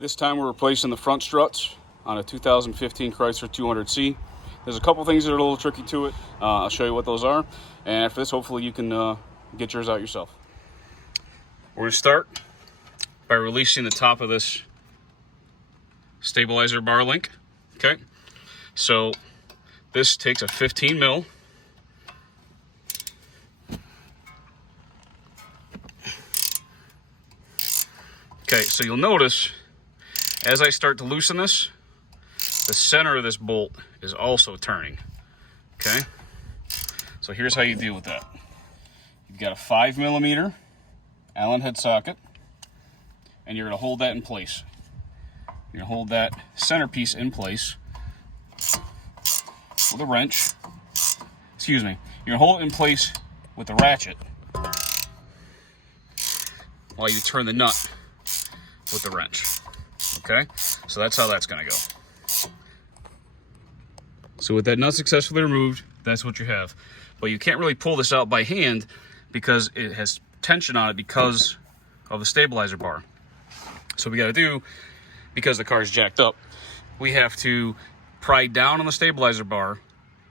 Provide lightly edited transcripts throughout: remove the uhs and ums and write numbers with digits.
This time we're replacing the front struts on a 2015 Chrysler 200C. There's a couple things that are a little tricky to it. I'll show you what those are, and after this hopefully you can get yours out yourself. We're going to start by releasing the top of this stabilizer bar link. Okay, so this takes a 15 mil. Okay, so you'll notice as I start to loosen this, the center of this bolt is also turning. Okay, so here's how you deal with that. You've got a 5mm Allen head socket, and you're going to hold that in place. You're going to hold that centerpiece in place with a wrench. Excuse me. You're going to hold it in place with the ratchet while you turn the nut with the wrench. Okay? So that's how that's going to go. So with that nut successfully removed, that's what you have. But you can't really pull this out by hand because it has tension on it because of the stabilizer bar. So what we got to do, because the car is jacked up, we have to pry down on the stabilizer bar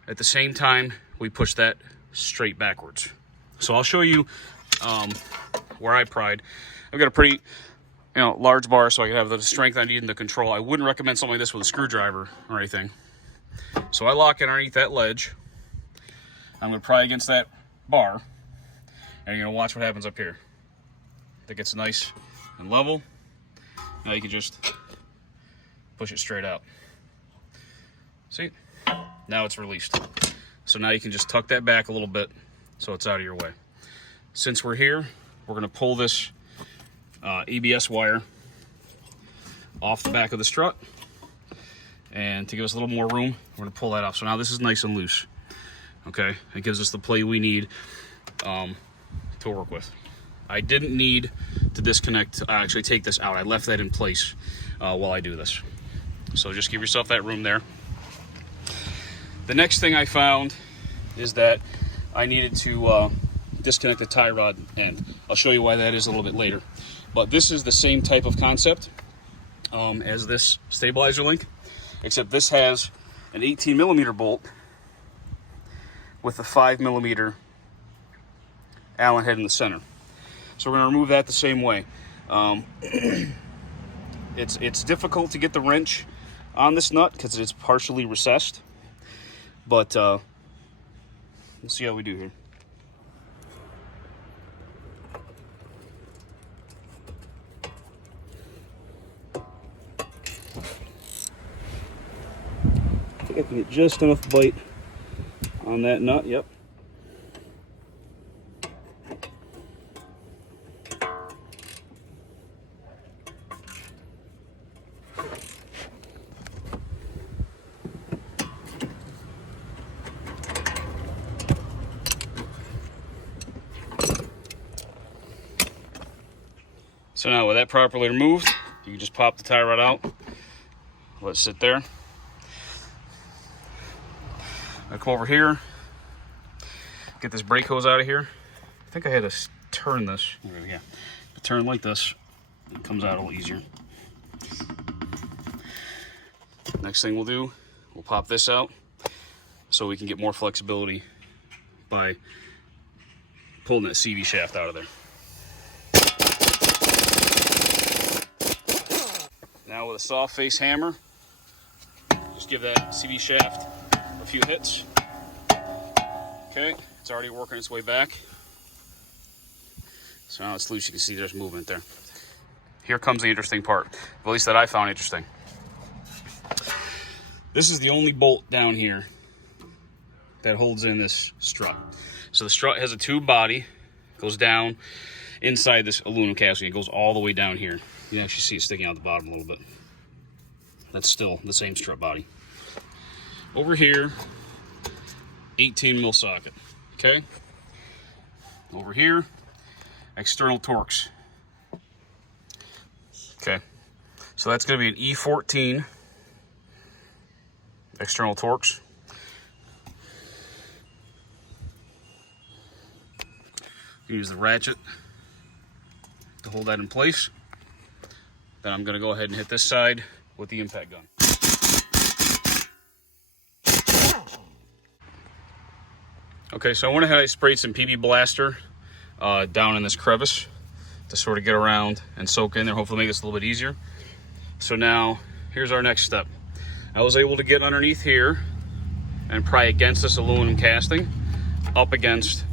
at the same time we push that straight backwards. So I'll show you where I pried. I've got a pretty large bar, so I can have the strength I need in the control. I wouldn't recommend something like this with a screwdriver or anything. So I lock it underneath that ledge. I'm going to pry against that bar, and you're going to watch what happens up here. That gets nice and level. Now you can just push it straight out. See? Now it's released. So now you can just tuck that back a little bit so it's out of your way. Since we're here, we're going to pull this ABS wire off the back of the strut, and to give us a little more room, we're going to pull that off. So now this is nice and loose. Okay, it gives us the play we need to work with. I didn't need to disconnect, actually take this out. I left that in place while I do this. So just give yourself that room there. The next thing I found is that I needed to disconnect the tie rod end. I'll show you why that is a little bit later. But this is the same type of concept as this stabilizer link, except this has an 18mm bolt with a 5mm Allen head in the center. So we're going to remove that the same way. It's difficult to get the wrench on this nut because it's partially recessed, but we'll see how we do here. I think I can get just enough bite on that nut. Yep. So now with that properly removed, you can just pop the tie rod out, let it sit there. I come over here, get this brake hose out of here. I think I had to turn this. Yeah, turn like this, it comes out a little easier. Next thing we'll do, we'll pop this out so we can get more flexibility by pulling that CV shaft out of there. Now with a soft face hammer, just give that CV shaft a few hits. Okay, it's already working its way back. So now it's loose, you can see there's movement there. Here comes the interesting part, at least that I found interesting. This is the only bolt down here that holds in this strut. So the strut has a tube body, goes down inside this aluminum casting. It goes all the way down here. You can actually see it sticking out the bottom a little bit. That's still the same strut body. Over here, 18mm socket. Okay. Over here, external Torx. Okay. So that's going to be an E14 external Torx. Use the ratchet to hold that in place. then I'm going to go ahead and hit this side with the impact gun. Okay, so I went ahead and sprayed some PB Blaster down in this crevice to sort of get around and soak in there, hopefully make this a little bit easier. So now, here's our next step. I was able to get underneath here and pry against this aluminum casting up against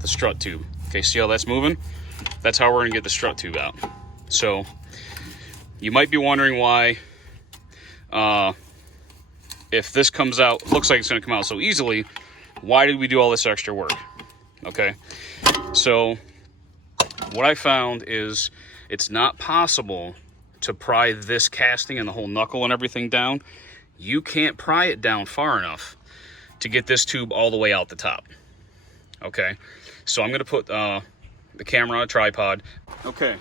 the strut tube. Okay, see how that's moving? That's how we're gonna get the strut tube out. So, you might be wondering why, if this comes out, looks like it's gonna come out so easily, why did we do all this extra work? Okay, so what I found is it's not possible to pry this casting and the whole knuckle and everything down. You can't pry it down far enough to get this tube all the way out the top. Okay, so I'm gonna put the camera on a tripod. Okay,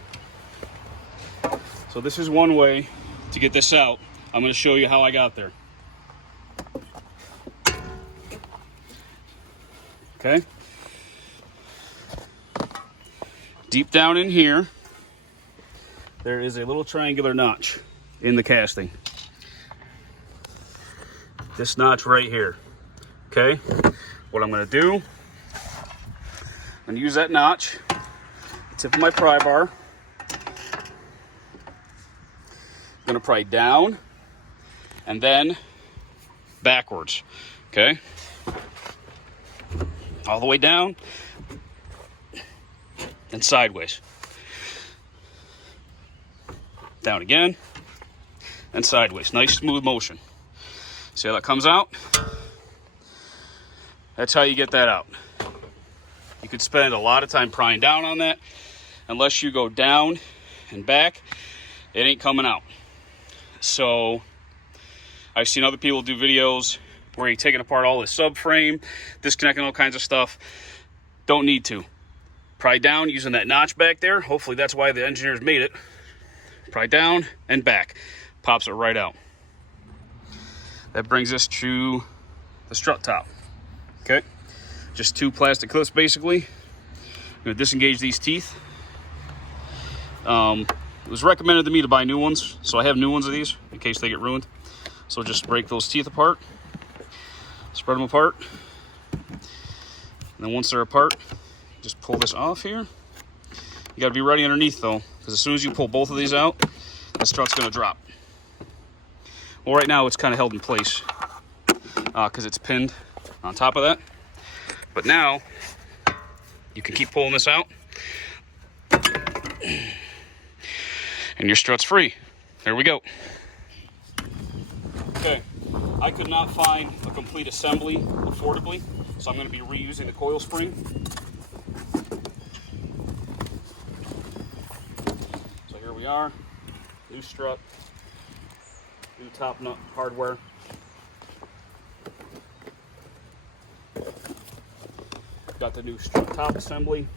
so this is one way to get this out. I'm gonna show you how I got there. Okay, deep down in here, there is a little triangular notch in the casting. This notch right here. Okay, what I'm going to do, I'm going to use that notch, tip of my pry bar. I'm going to pry down and then backwards. Okay, all the way down and sideways. Down again and sideways. Nice smooth motion. See how that comes out? That's how you get that out. You could spend a lot of time prying down on that. Unless you go down and back, it ain't coming out. So I've seen other people do videos where you're taking apart all the subframe, disconnecting all kinds of stuff. Don't need to. Pry down using that notch back there. Hopefully that's why the engineers made it. Pry down and back. Pops it right out. That brings us to the strut top. Okay, just 2 plastic clips basically. I'm going to disengage these teeth. It was recommended to me to buy new ones, so I have new ones of these in case they get ruined. So just break those teeth apart, spread them apart, and then once they're apart, just pull this off here. You got to be ready underneath though, because as soon as you pull both of these out, the strut's going to drop. Well, right now it's kind of held in place because it's pinned on top of that. But now you can keep pulling this out and your strut's free. There we go. Okay, I could not find a complete assembly affordably, so I'm going to be reusing the coil spring. So here we are, new strut, new top nut hardware. Got the new strut top assembly.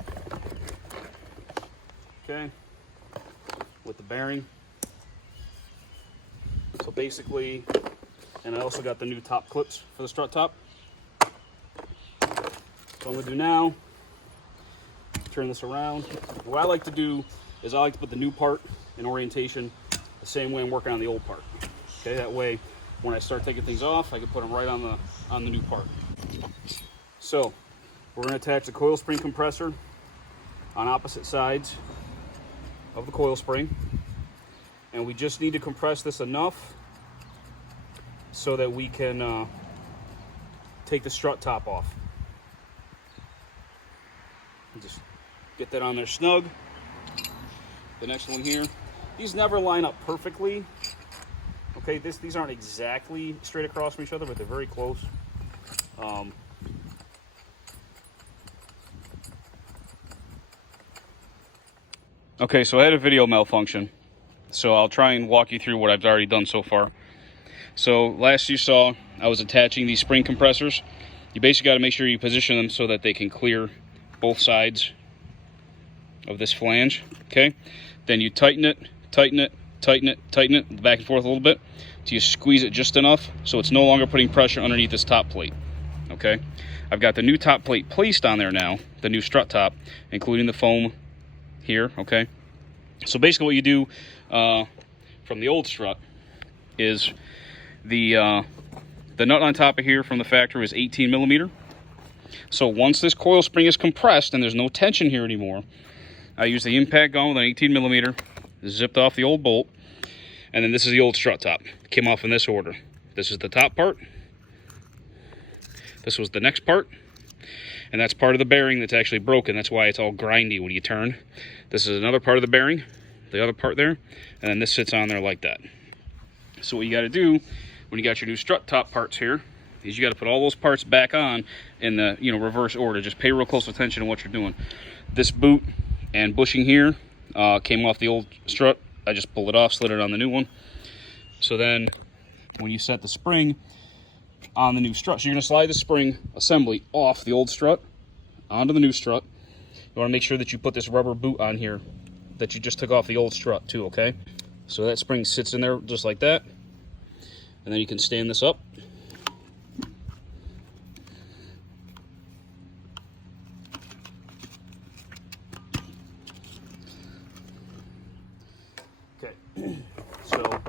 Okay, with the bearing. So basically, and I also got the new top clips for the strut top. So I'm gonna do now, turn this around. What I like to do is I like to put the new part in orientation the same way I'm working on the old part. Okay, that way when I start taking things off, I can put them right on the new part. So we're going to attach the coil spring compressor on opposite sides of the coil spring, and we just need to compress this enough so that we can take the strut top off. Just get that on there snug. The next one here, these never line up perfectly. Okay, these aren't exactly straight across from each other, but they're very close. Okay, so I had a video malfunction, so I'll try and walk you through what I've already done so far. So last you saw, I was attaching these spring compressors. You basically got to make sure you position them so that they can clear both sides of this flange. Okay, then you tighten it, tighten it, tighten it, tighten it, back and forth a little bit, till you squeeze it just enough so it's no longer putting pressure underneath this top plate. Okay, I've got the new top plate placed on there now, the new strut top, including the foam here. Okay, so basically what you do, from the old strut is the nut on top of here from the factory is 18 millimeter. So once this coil spring is compressed and there's no tension here anymore, I use the impact gun with an 18 millimeter, zipped off the old bolt, and then this is the old strut top. It came off in this order. This is the top part. This was the next part. And that's part of the bearing that's actually broken. That's why it's all grindy when you turn. This is another part of the bearing, the other part there, and then this sits on there like that. So what you got to do when you got your new strut top parts here is you got to put all those parts back on in the reverse order. Just pay real close attention to what you're doing. This boot and bushing here came off the old strut. I just pulled it off, slid it on the new one. So then when you set the spring on the new strut, so you're going to slide the spring assembly off the old strut onto the new strut. You want to make sure that you put this rubber boot on here that you just took off the old strut too, okay? So that spring sits in there just like that. And then you can stand this up. Okay, so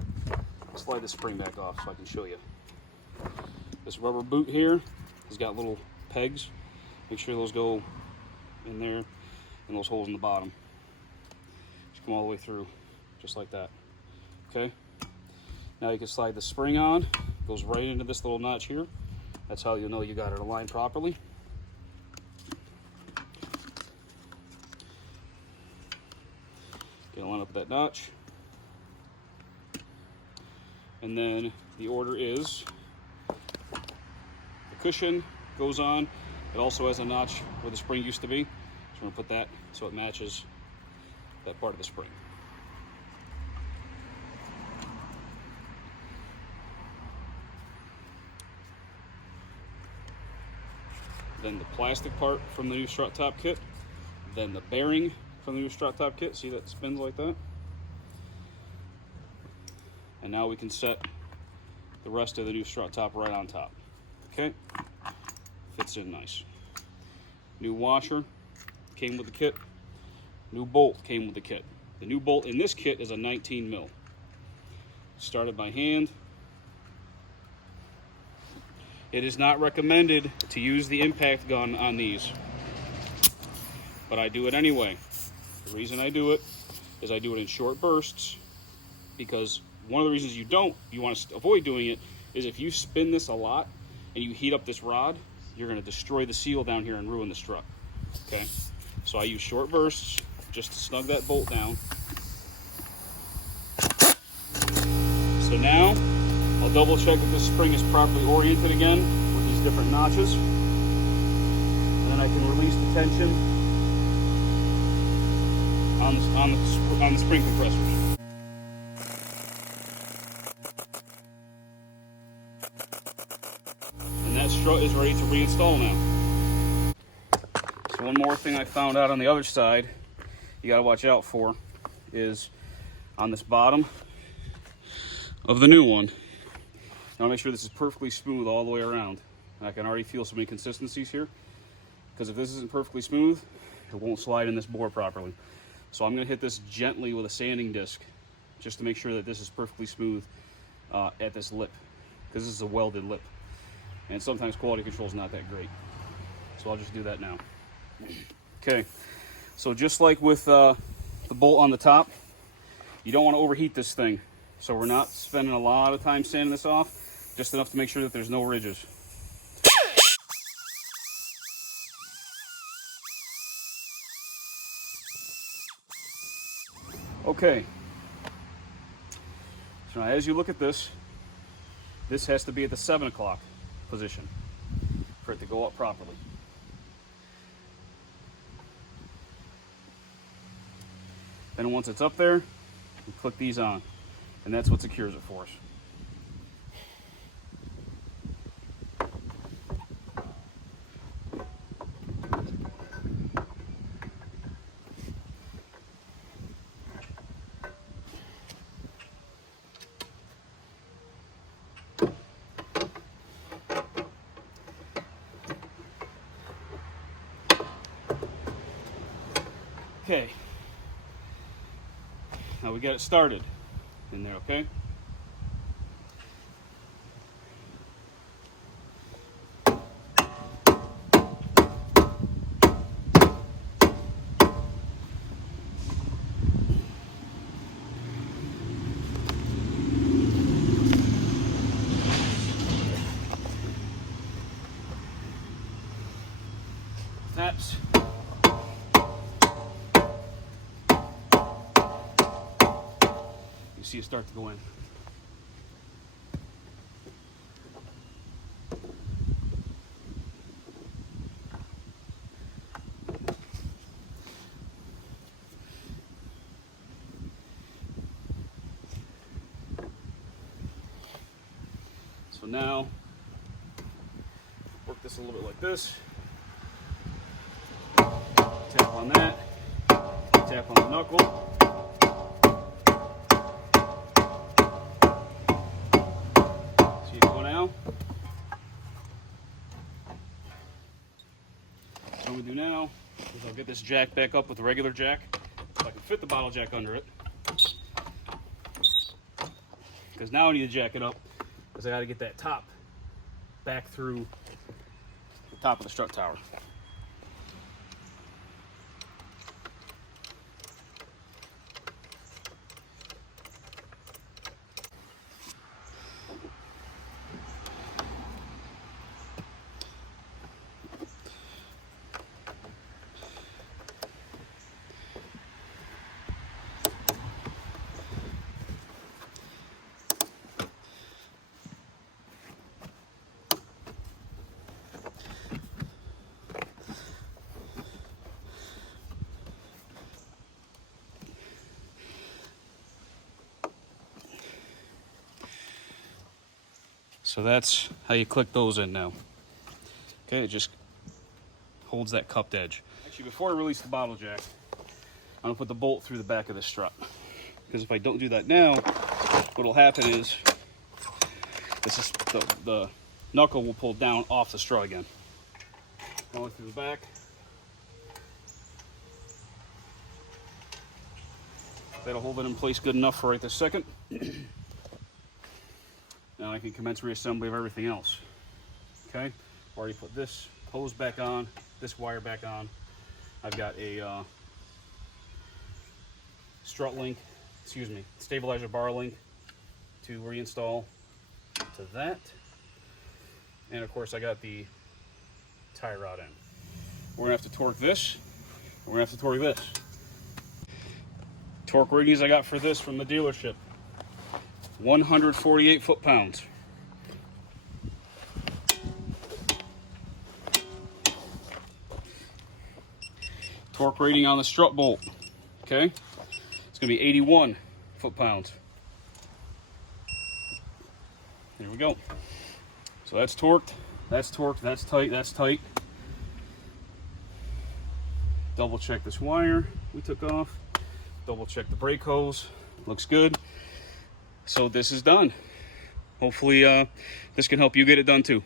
slide the spring back off so I can show you. This rubber boot here has got little pegs. Make sure those go in there and those holes in the bottom. Just come all the way through, just like that. Okay. Now you can slide the spring on. It goes right into this little notch here. That's how you know you got it aligned properly. Gonna line up that notch. And then the order is the cushion goes on. It also has a notch where the spring used to be. So we're gonna put that so it matches that part of the spring. Then the plastic part from the new strut top kit. Then the bearing from the new strut top kit. See that spins like that? And now we can set the rest of the new strut top right on top. Okay? Fits in nice. New washer came with the kit. New bolt came with the kit. The new bolt in this kit is a 19 mil. Started by hand. It is not recommended to use the impact gun on these, but I do it anyway. The reason I do it is I do it in short bursts, because one of the reasons you want to avoid doing it is if you spin this a lot and you heat up this rod, you're going to destroy the seal down here and ruin the strut. Okay, so I use short bursts just to snug that bolt down. So now I'll double check that this spring is properly oriented again with these different notches. And then I can release the tension on the spring compressors. And that strut is ready to reinstall now. So one more thing I found out on the other side you gotta watch out for is on this bottom of the new one. I want to make sure this is perfectly smooth all the way around. And I can already feel some inconsistencies here, because if this isn't perfectly smooth, it won't slide in this bore properly. So I'm going to hit this gently with a sanding disc just to make sure that this is perfectly smooth at this lip, because this is a welded lip. And sometimes quality control is not that great. So I'll just do that now. Okay, so just like with the bolt on the top, you don't want to overheat this thing. So we're not spending a lot of time sanding this off, just enough to make sure that there's no ridges. Okay. So now as you look at this, this has to be at the 7 o'clock position for it to go up properly. Then once it's up there, you click these on, and that's what secures it for us. Okay, now we got it started. in there, okay? Taps. You see it start to go in. So now, work this a little bit like this. Tap on that, tap on the knuckle. See it go now? So what I'm going to do now is I'll get this jack back up with the regular jack, so I can fit the bottle jack under it. Because now I need to jack it up, because I got to get that top back through the top of the strut tower. So that's how you click those in now. Okay, it just holds that cupped edge. Actually, before I release the bottle jack, I'm gonna put the bolt through the back of the strut. Because if I don't do that now, what'll happen is the knuckle will pull down off the strut again. Going through the back. That'll hold it in place good enough for right this second. Now I can commence reassembly of everything else. Okay, already put this hose back on, this wire back on. I've got a stabilizer bar link to reinstall to that. And of course I got the tie rod in. We're gonna have to torque this, we're gonna have to torque this. Torque ratings I got for this from the dealership. 148 foot-pounds. Torque rating on the strut bolt, okay? It's gonna be 81 foot-pounds. There we go. So that's torqued, that's tight, that's tight. Double check this wire we took off. Double check the brake hose, looks good. So this is done. Hopefully this can help you get it done too.